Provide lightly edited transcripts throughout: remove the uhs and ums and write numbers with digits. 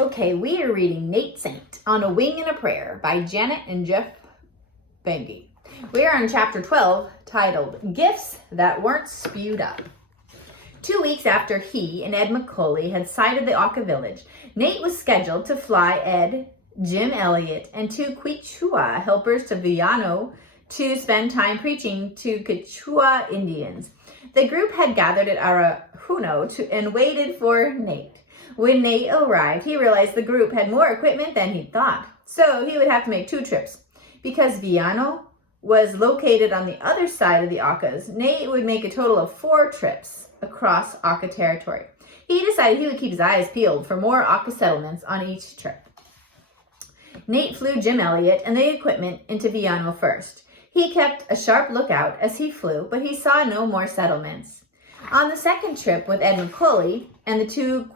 Okay, we are reading Nate Saint on a Wing and a Prayer by Janet and Geoff Benge. We are on chapter 12, titled Gifts That Weren't Spewed Up. 2 weeks after he and Ed McCauley had sighted the Auka village, Nate was scheduled to fly Ed, Jim Elliott, and 2 Quichua helpers to Villano to spend time preaching to Quichua Indians. The group had gathered at Arahuno and waited for Nate. When Nate arrived, he realized the group had more equipment than he'd thought, so he would have to make 2 trips. Because Villano was located on the other side of the Aukas, Nate would make a total of 4 trips across Auka territory. He decided he would keep his eyes peeled for more Auka settlements on each trip. Nate flew Jim Elliott and the equipment into Villano first. He kept a sharp lookout as he flew, but he saw no more settlements. On the second trip with Ed McCauley and the 2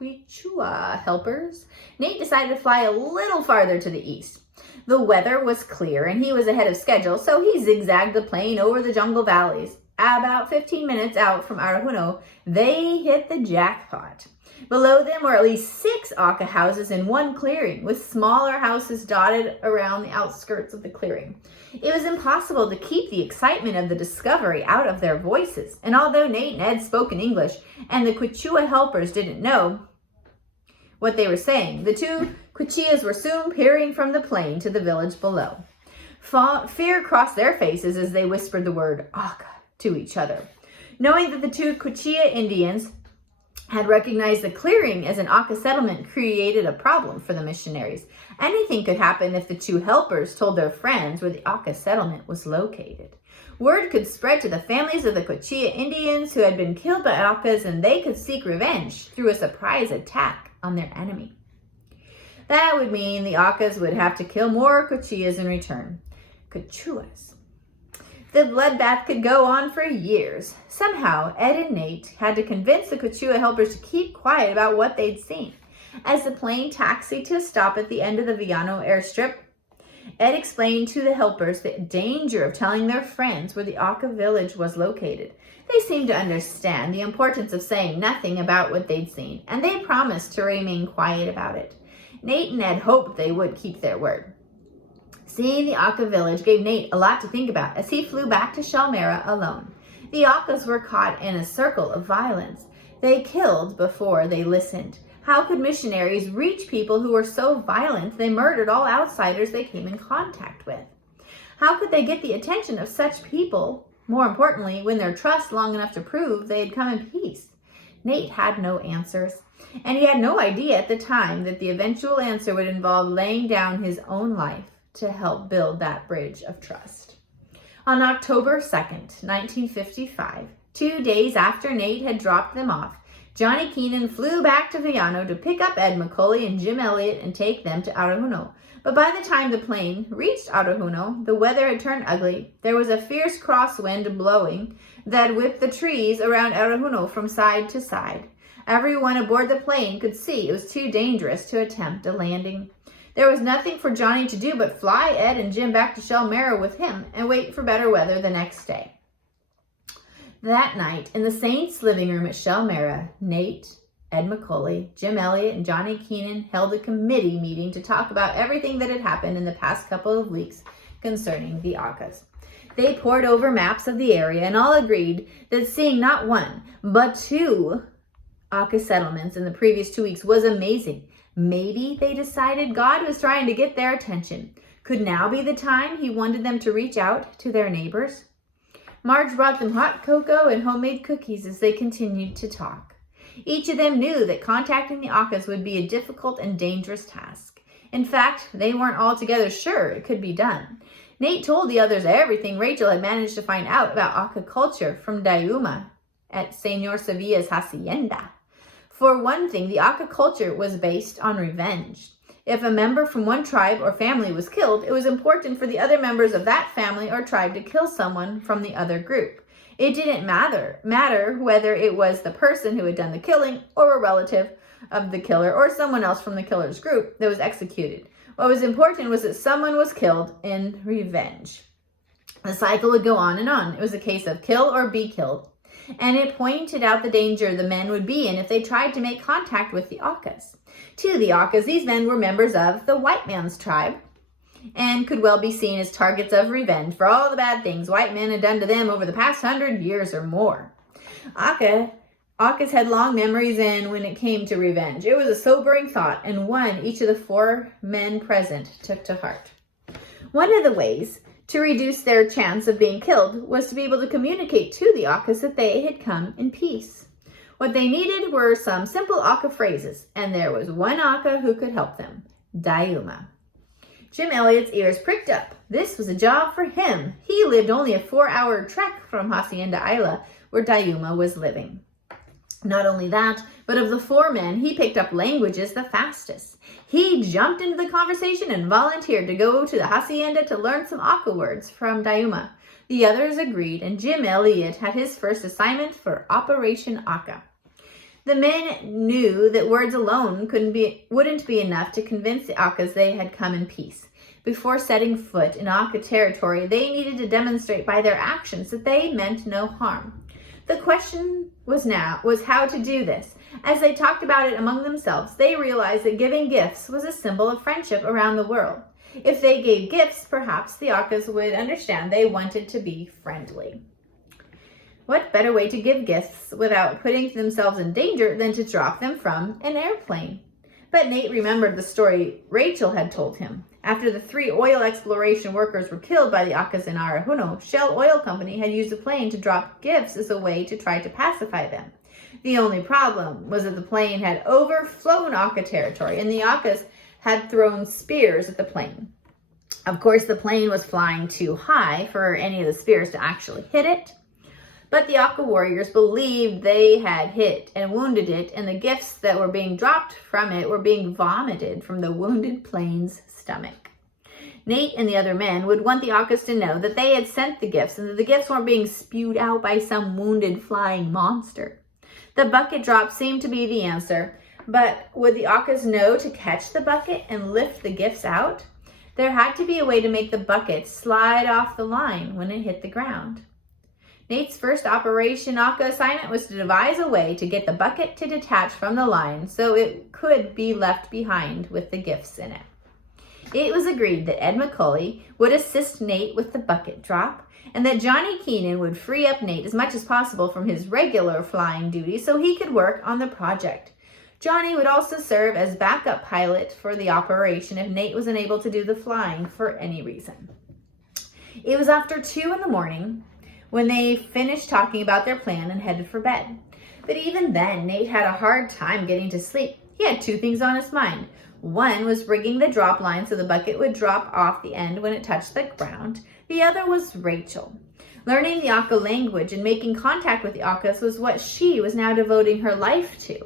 Quichua helpers, Nate decided to fly a little farther to the east. The weather was clear and he was ahead of schedule, so he zigzagged the plane over the jungle valleys. About 15 minutes out from Arahuno, they hit the jackpot. Below them were at least 6 Auka houses in one clearing, with smaller houses dotted around the outskirts of the clearing. It was impossible to keep the excitement of the discovery out of their voices, and although Nate and Ed spoke in English and the Quichua helpers didn't know what they were saying, the 2 Quichuas were soon peering from the plain to the village below. Fear crossed their faces as they whispered the word Auka to each other. Knowing that the 2 Quichua Indians had recognized the clearing as an Auka settlement created a problem for the missionaries. Anything could happen if the 2 helpers told their friends where the Auka settlement was located. Word could spread to the families of the Quichua Indians who had been killed by Aukas, and they could seek revenge through a surprise attack on their enemy. That would mean the Aukas would have to kill more Quichuas in return. Quichuas. The bloodbath could go on for years. Somehow, Ed and Nate had to convince the Quichua helpers to keep quiet about what they'd seen. As the plane taxied to a stop at the end of the Villano airstrip, Ed explained to the helpers the danger of telling their friends where the Auka village was located. They seemed to understand the importance of saying nothing about what they'd seen, and they promised to remain quiet about it. Nate and Ed hoped they would keep their word. Seeing the Auka village gave Nate a lot to think about as he flew back to Shalmera alone. The Aukas were caught in a circle of violence. They killed before they listened. How could missionaries reach people who were so violent they murdered all outsiders they came in contact with? How could they get the attention of such people, more importantly, win their trust long enough to prove they had come in peace? Nate had no answers, and he had no idea at the time that the eventual answer would involve laying down his own life to help build that bridge of trust. On October 2nd, 1955, 2 days after Nate had dropped them off, Johnny Keenan flew back to Villano to pick up Ed McCauley and Jim Elliott and take them to Arahuno. But by the time the plane reached Arahuno, the weather had turned ugly. There was a fierce crosswind blowing that whipped the trees around Arahuno from side to side. Everyone aboard the plane could see it was too dangerous to attempt a landing. There was nothing for Johnny to do but fly Ed and Jim back to Shalmera with him and wait for better weather the next day. That night, in the Saints' living room at Shalmera, Nate, Ed McCauley, Jim Elliott, and Johnny Keenan held a committee meeting to talk about everything that had happened in the past couple of weeks concerning the Aukas. They pored over maps of the area and all agreed that seeing not 1, but 2 Auka settlements in the previous 2 weeks was amazing. Maybe, they decided, God was trying to get their attention. Could now be the time he wanted them to reach out to their neighbors? Marge brought them hot cocoa and homemade cookies as they continued to talk. Each of them knew that contacting the Aukas would be a difficult and dangerous task. In fact, they weren't altogether sure it could be done. Nate told the others everything Rachel had managed to find out about Auka culture from Dayuma at Senor Sevilla's hacienda. For one thing, the Auka culture was based on revenge. If a member from one tribe or family was killed, it was important for the other members of that family or tribe to kill someone from the other group. It didn't matter whether it was the person who had done the killing or a relative of the killer or someone else from the killer's group that was executed. What was important was that someone was killed in revenge. The cycle would go on and on. It was a case of kill or be killed. and it pointed out the danger the men would be in if they tried to make contact with the Aukas. To the Aukas, these men were members of the white man's tribe and could well be seen as targets of revenge for all the bad things white men had done to them over the past 100 years or more. Aukas had long memories in when it came to revenge. It was a sobering thought, and one each of the 4 men present took to heart. One of the ways to reduce their chance of being killed was to be able to communicate to the Aukas that they had come in peace. What they needed were some simple Auka phrases, and there was one Auka who could help them, Dayuma. Jim Elliot's ears pricked up. This was a job for him. He lived only a 4-hour trek from Hacienda Isla, where Dayuma was living. Not only that, but of the 4 men, he picked up languages the fastest. He jumped into the conversation and volunteered to go to the hacienda to learn some Auka words from Dayuma. The others agreed, and Jim Elliot had his first assignment for Operation Auka. The men knew that words alone wouldn't be enough to convince the Aukas they had come in peace. Before setting foot in Auka territory, they needed to demonstrate by their actions that they meant no harm. The question was how to do this. As they talked about it among themselves, they realized that giving gifts was a symbol of friendship around the world. If they gave gifts, perhaps the Aukas would understand they wanted to be friendly. What better way to give gifts without putting themselves in danger than to drop them from an airplane? But Nate remembered the story Rachel had told him. After the 3 oil exploration workers were killed by the Aukas in Arahuno, Shell Oil Company had used a plane to drop gifts as a way to try to pacify them. The only problem was that the plane had overflown Auka territory, and the Aukas had thrown spears at the plane. Of course, the plane was flying too high for any of the spears to actually hit it. But the Auka warriors believed they had hit and wounded it, and the gifts that were being dropped from it were being vomited from the wounded plane's stomach. Nate and the other men would want the Aukas to know that they had sent the gifts and that the gifts weren't being spewed out by some wounded flying monster. The bucket drop seemed to be the answer, but would the Aukas know to catch the bucket and lift the gifts out? There had to be a way to make the bucket slide off the line when it hit the ground. Nate's first Operation Auka assignment was to devise a way to get the bucket to detach from the line so it could be left behind with the gifts in it. It was agreed that Ed McCauley would assist Nate with the bucket drop and that Johnny Keenan would free up Nate as much as possible from his regular flying duties so he could work on the project. Johnny would also serve as backup pilot for the operation if Nate was unable to do the flying for any reason. It was after 2 a.m. when they finished talking about their plan and headed for bed. But even then, Nate had a hard time getting to sleep. He had 2 things on his mind. One was rigging the drop line so the bucket would drop off the end when it touched the ground. The other was Rachel. Learning the Auka language and making contact with the Aukas was what she was now devoting her life to.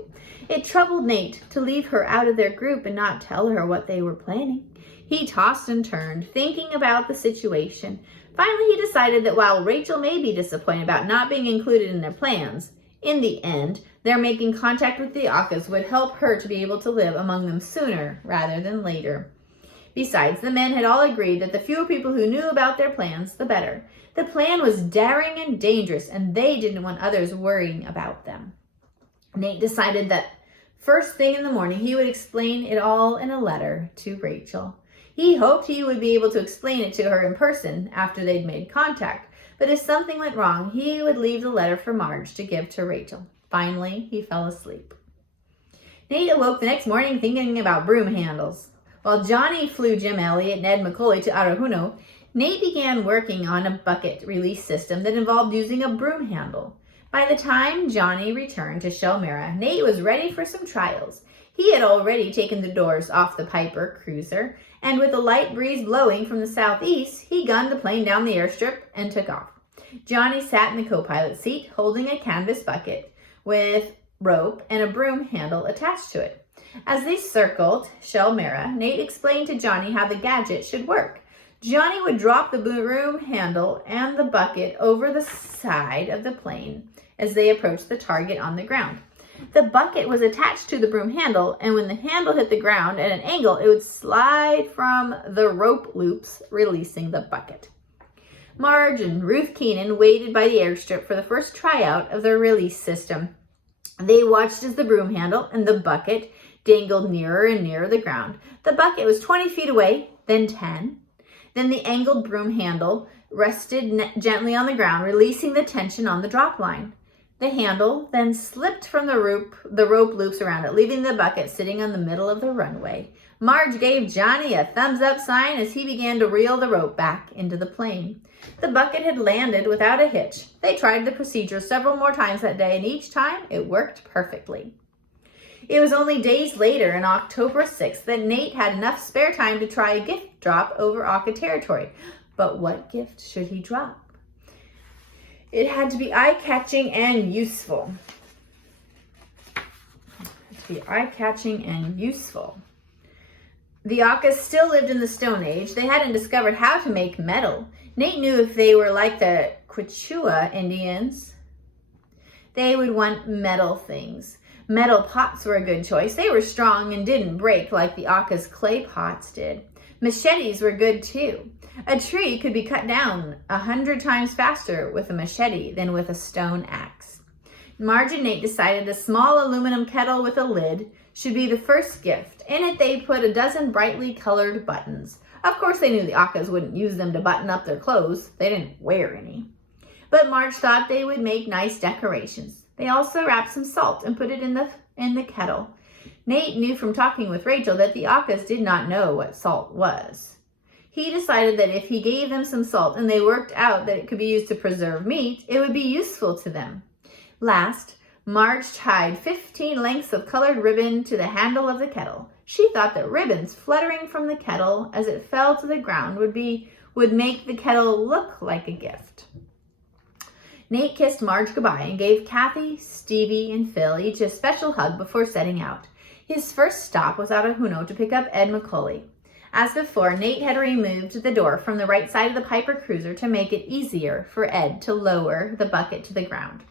It troubled Nate to leave her out of their group and not tell her what they were planning. He tossed and turned, thinking about the situation. Finally, he decided that while Rachel may be disappointed about not being included in their plans, in the end, their making contact with the Aukas would help her to be able to live among them sooner rather than later. Besides, the men had all agreed that the fewer people who knew about their plans, the better. The plan was daring and dangerous, and they didn't want others worrying about them. Nate decided that first thing in the morning, he would explain it all in a letter to Rachel. He hoped he would be able to explain it to her in person after they'd made contact, but if something went wrong, he would leave the letter for Marge to give to Rachel. Finally, he fell asleep. Nate awoke the next morning thinking about broom handles. While Johnny flew Jim Elliot and Ed McCauley to Arahuno, Nate began working on a bucket release system that involved using a broom handle. By the time Johnny returned to Shelmera, Nate was ready for some trials. He had already taken the doors off the Piper cruiser, and with a light breeze blowing from the southeast, he gunned the plane down the airstrip and took off. Johnny sat in the co-pilot seat, holding a canvas bucket with rope and a broom handle attached to it. As they circled Shelmera, Nate explained to Johnny how the gadget should work. Johnny would drop the broom handle and the bucket over the side of the plane as they approached the target on the ground. The bucket was attached to the broom handle, and when the handle hit the ground at an angle, it would slide from the rope loops, releasing the bucket. Marge and Ruth Keenan waited by the airstrip for the first tryout of their release system. They watched as the broom handle and the bucket dangled nearer and nearer the ground. The bucket was 20 feet away, then 10. Then the angled broom handle rested gently on the ground, releasing the tension on the drop line. The handle then slipped from the rope loops around it, leaving the bucket sitting on the middle of the runway. Marge gave Johnny a thumbs-up sign as he began to reel the rope back into the plane. The bucket had landed without a hitch. They tried the procedure several more times that day, and each time it worked perfectly. It was only days later, on October 6th, that Nate had enough spare time to try a gift drop over Auka territory. But what gift should he drop? It had to be eye-catching and useful. The Aukas still lived in the Stone Age. They hadn't discovered how to make metal. Nate knew if they were like the Quichua Indians, they would want metal things. Metal pots were a good choice. They were strong and didn't break like the Aukas' clay pots did. Machetes were good too. A tree could be cut down 100 times faster with a machete than with a stone axe. Marge and Nate decided a small aluminum kettle with a lid should be the first gift. In it, they put a dozen brightly colored buttons. Of course, they knew the Aukas wouldn't use them to button up their clothes. They didn't wear any. But Marge thought they would make nice decorations. They also wrapped some salt and put it in the kettle. Nate knew from talking with Rachel that the Aukas did not know what salt was. He decided that if he gave them some salt and they worked out that it could be used to preserve meat, it would be useful to them. Last, Marge tied 15 lengths of colored ribbon to the handle of the kettle. She thought that ribbons fluttering from the kettle as it fell to the ground would make the kettle look like a gift. Nate kissed Marge goodbye and gave Kathy, Stevie, and Phil each a special hug before setting out. His first stop was Arahuno to pick up Ed McCauley. As before, Nate had removed the door from the right side of the Piper Cruiser to make it easier for Ed to lower the bucket to the ground.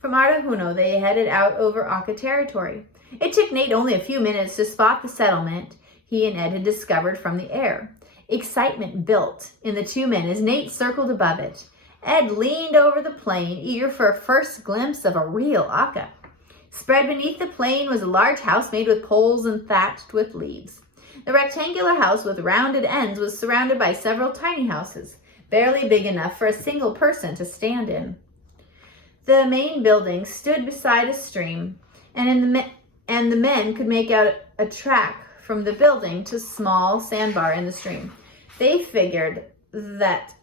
From Arahuno, they headed out over Auka territory. It took Nate only a few minutes to spot the settlement he and Ed had discovered from the air. Excitement built in the two men as Nate circled above it. Ed leaned over the plane, eager for a first glimpse of a real Auka. Spread beneath the plane was a large house made with poles and thatched with leaves. The rectangular house with rounded ends was surrounded by several tiny houses, barely big enough for a single person to stand in. The main building stood beside a stream, and the men could make out a track from the building to a small sandbar in the stream. They figured that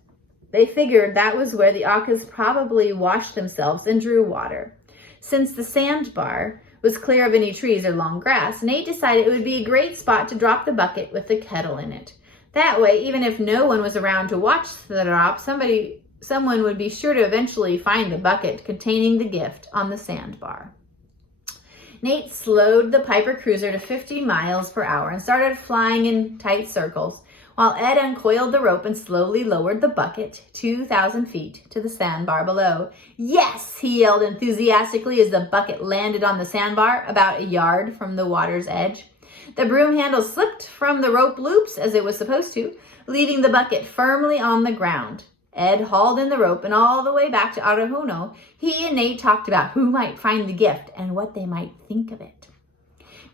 was where the Aukas probably washed themselves and drew water. Since the sandbar was clear of any trees or long grass, Nate decided it would be a great spot to drop the bucket with the kettle in it. That way, even if no one was around to watch the drop, someone would be sure to eventually find the bucket containing the gift on the sandbar. Nate slowed the Piper Cruiser to 50 miles per hour and started flying in tight circles, while Ed uncoiled the rope and slowly lowered the bucket 2,000 feet to the sandbar below. "Yes!" he yelled enthusiastically as the bucket landed on the sandbar about a yard from the water's edge. The broom handle slipped from the rope loops as it was supposed to, leaving the bucket firmly on the ground. Ed hauled in the rope, and all the way back to Arahuno, he and Nate talked about who might find the gift and what they might think of it.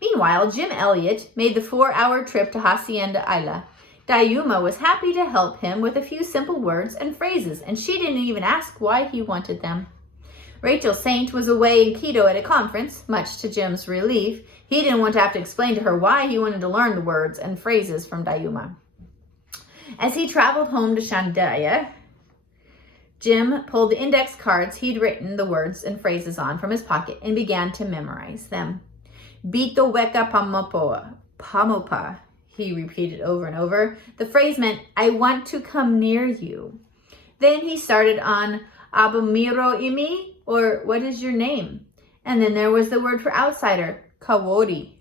Meanwhile, Jim Elliott made the 4-hour trip to Hacienda Isla. Dayuma was happy to help him with a few simple words and phrases, and she didn't even ask why he wanted them. Rachel Saint was away in Quito at a conference, much to Jim's relief. He didn't want to have to explain to her why he wanted to learn the words and phrases from Dayuma. As he traveled home to Shandaya, Jim pulled the index cards he'd written the words and phrases on from his pocket and began to memorize them. Bito weka pamopa, he repeated over and over. The phrase meant, "I want to come near you." Then he started on Abamiro imi, or "What is your name?" And then there was the word for outsider, Kawori.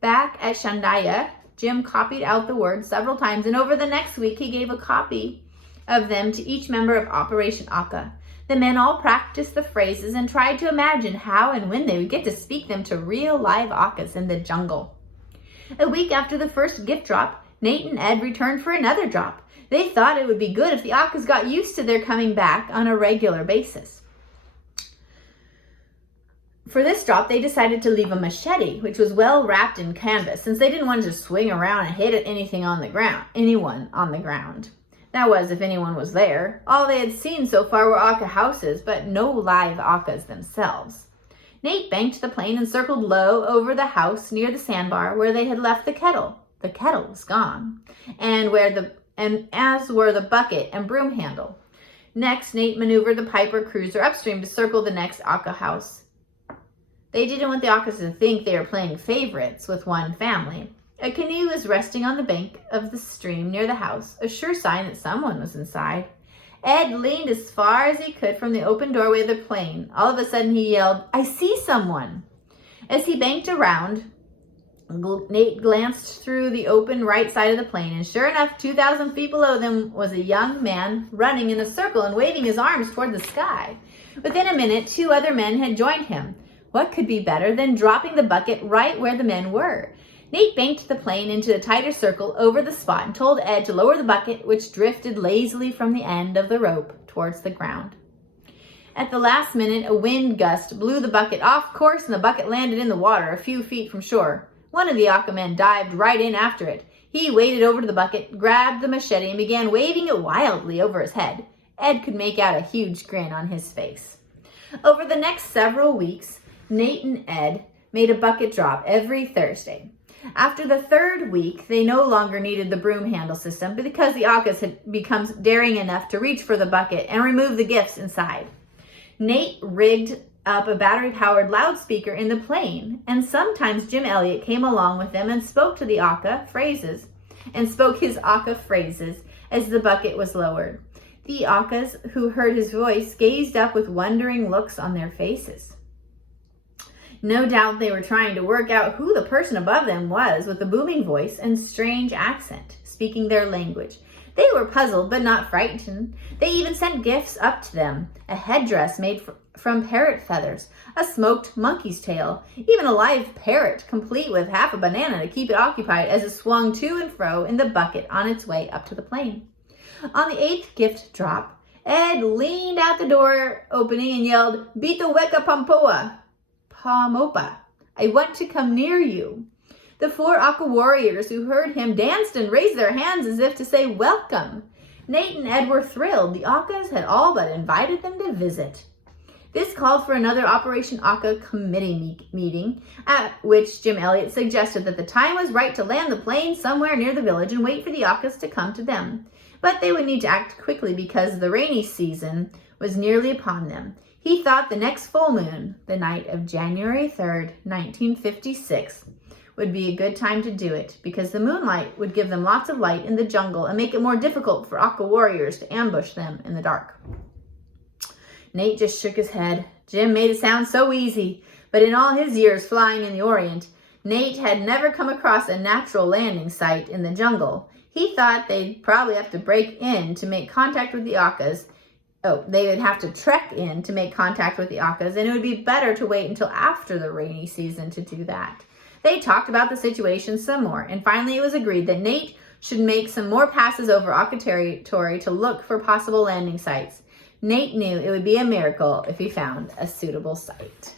Back at Shandaya, Jim copied out the words several times, and over the next week he gave a copy of them to each member of Operation Auka. The men all practiced the phrases and tried to imagine how and when they would get to speak them to real live Aukas in the jungle. A week after the first gift drop, Nate and Ed returned for another drop. They thought it would be good if the Aukas got used to their coming back on a regular basis. For this drop, they decided to leave a machete, which was well wrapped in canvas, since they didn't want to just swing around and hit anyone on the ground. That was, if anyone was there. All they had seen so far were Auka houses, but no live Aukas themselves. Nate banked the plane and circled low over the house near the sandbar where they had left the kettle. The kettle was gone, and as were the bucket and broom handle. Next, Nate maneuvered the Piper cruiser upstream to circle the next Auka house. They didn't want the Aukas to think they were playing favorites with one family. A canoe was resting on the bank of the stream near the house, a sure sign that someone was inside. Ed leaned as far as he could from the open doorway of the plane. All of a sudden he yelled, "I see someone!" As he banked around, Nate glanced through the open right side of the plane, and sure enough, 2,000 feet below them was a young man running in a circle and waving his arms toward the sky. Within a minute, 2 other men had joined him. What could be better than dropping the bucket right where the men were? Nate banked the plane into a tighter circle over the spot and told Ed to lower the bucket, which drifted lazily from the end of the rope towards the ground. At the last minute, a wind gust blew the bucket off course and the bucket landed in the water a few feet from shore. One of the Auka men dived right in after it. He waded over to the bucket, grabbed the machete, and began waving it wildly over his head. Ed could make out a huge grin on his face. Over the next several weeks, Nate and Ed made a bucket drop every Thursday. After the 3rd week, they no longer needed the broom handle system because the Aukas had become daring enough to reach for the bucket and remove the gifts inside. Nate rigged up a battery-powered loudspeaker in the plane, and sometimes Jim Elliot came along with them and spoke his Auka phrases as the bucket was lowered. The Aukas who heard his voice gazed up with wondering looks on their faces. No doubt they were trying to work out who the person above them was with the booming voice and strange accent, speaking their language. They were puzzled but not frightened. They even sent gifts up to them, a headdress made from parrot feathers, a smoked monkey's tail, even a live parrot, complete with half a banana to keep it occupied as it swung to and fro in the bucket on its way up to the plane. On the 8th gift drop, Ed leaned out the door opening and yelled, "Bita weka pampoa! Pamopa, I want to come near you." The 4 Auka warriors who heard him danced and raised their hands as if to say welcome. Nate and Ed were thrilled. The Aukas had all but invited them to visit. This called for another Operation Auka committee meeting, at which Jim Elliot suggested that the time was right to land the plane somewhere near the village and wait for the Aukas to come to them. But they would need to act quickly because the rainy season was nearly upon them. He thought the next full moon, the night of January 3rd, 1956, would be a good time to do it because the moonlight would give them lots of light in the jungle and make it more difficult for Auka warriors to ambush them in the dark. Nate just shook his head. Jim made it sound so easy, but in all his years flying in the Orient, Nate had never come across a natural landing site in the jungle. He thought they'd probably have to break in to make contact with the Aukas. They would have to trek in to make contact with the Aukas, and it would be better to wait until after the rainy season to do that. They talked about the situation some more, and finally it was agreed that Nate should make some more passes over Auka territory to look for possible landing sites. Nate knew it would be a miracle if he found a suitable site.